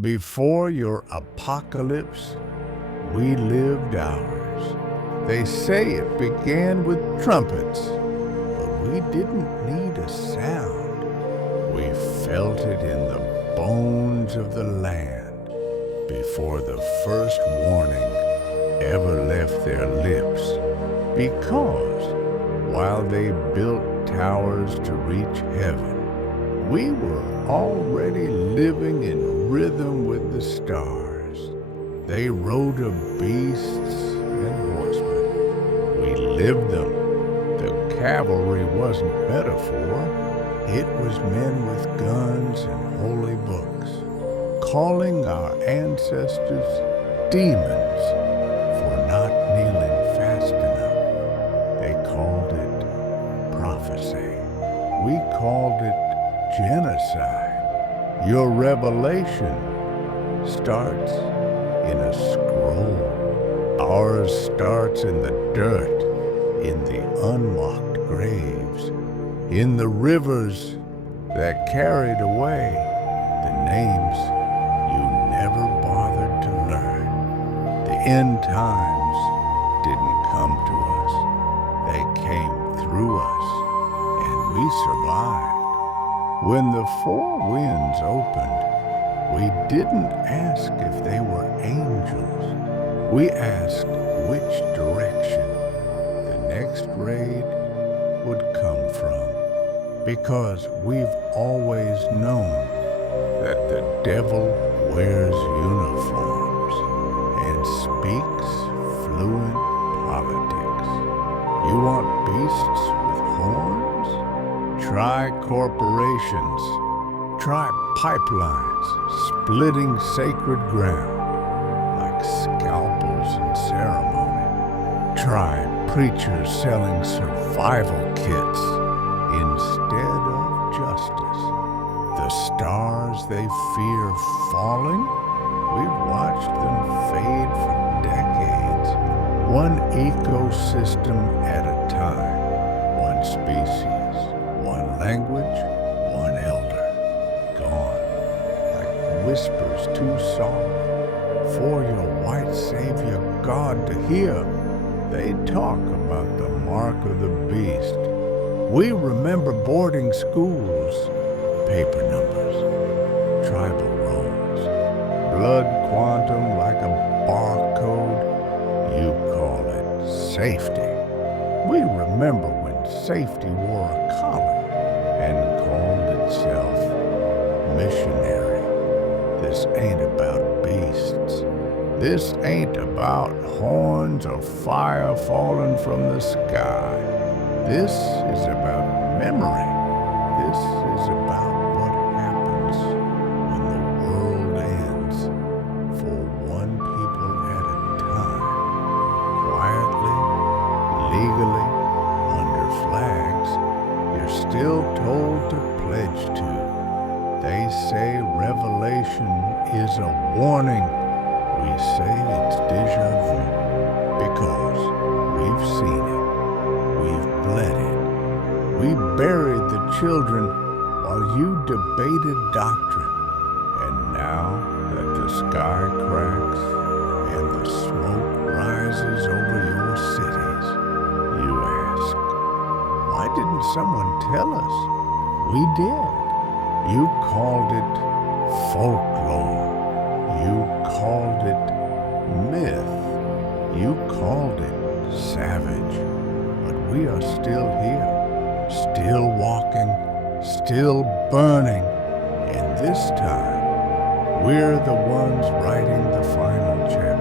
Before your apocalypse, we lived ours. They say it began with trumpets, but we didn't need a sound. We felt it in the bones of the land before the first warning ever left their lips. Because while they built towers to reach heaven, we were already living in rhythm with the stars. They rode of beasts and horsemen. We lived them. The cavalry wasn't metaphor. It was men with guns and holy books, calling our ancestors demons for not kneeling fast enough. They called it prophecy. We called it genocide. Your revelation starts in a scroll. Ours starts in the dirt, in the unlocked graves, in the rivers that carried away the names you never bothered to learn. The end times didn't come to us. They came through us, and we survived. When the four winds opened, we didn't ask if they were angels. We asked which direction the next raid would come from. Because we've always known that the devil wears uniforms and speaks fluent politics. You want beasts with horns? Try corporations. Try pipelines splitting sacred ground like scalpels in ceremony. Try preachers selling survival kits instead of justice. The stars they fear falling, we've watched them fade for decades. One ecosystem at a time. One species, one language, one elder. Gone, like whispers too soft for your white savior God to hear. They talk about the mark of the beast. We remember boarding schools, paper numbers, tribal rolls, blood quantum like a barcode. You call it safety. We remember when safety wore a collar and called itself missionary. This ain't about beasts. This ain't about horns or fire falling from the sky. This is about memory. This is about what happens when the world ends for one people at a time. Quietly, legally, under flags, you're still told to pledge to. They say revelation is a warning. We say it's déjà vu because we've seen it. We've bled it. We buried the children while you debated doctrine. And now that the sky cracks and the smoke rises over your cities, you ask, why didn't someone tell us? We did. You called it folklore. You called it myth. You called it savage. But we are still here, still walking, still burning. And this time, we're the ones writing the final chapter.